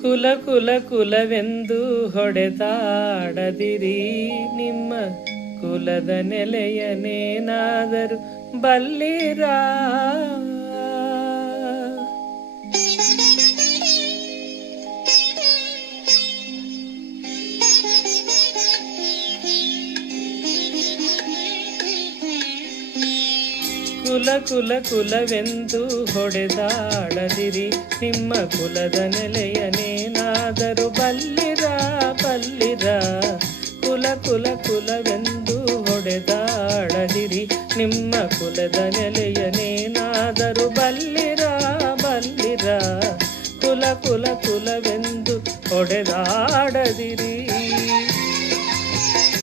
ಕುಲ ಕುಲ ಕುಲವೆಂದು ಹೊಡೆದಾಡದಿರಿ, ನಿಮ್ಮ ಕುಲದ ನೆಲೆಯನೇನಾದರೂ ಬಲ್ಲಿರಾ. ಕುಲ ಕುಲ ಕುಲವೆಂದು ಹೊಡೆದಾಡದಿರಿ, ನಿಮ್ಮ ಕುಲದ ನೆಲೆಯನೇನಾದರೂ ಬಲ್ಲಿರಾ ಬಲ್ಲಿರ. ಕುಲ ಕುಲ ಕುಲವೆಂದು ಹೊಡೆದಾಡದಿರಿ, ನಿಮ್ಮ ಕುಲದ ನೆಲೆಯನೇನಾದರೂ ಬಲ್ಲಿರ ಬಲ್ಲಿರ. ಕುಲ ಕುಲ ಕುಲವೆಂದು ಹೊಡೆದಾಡದಿರಿ.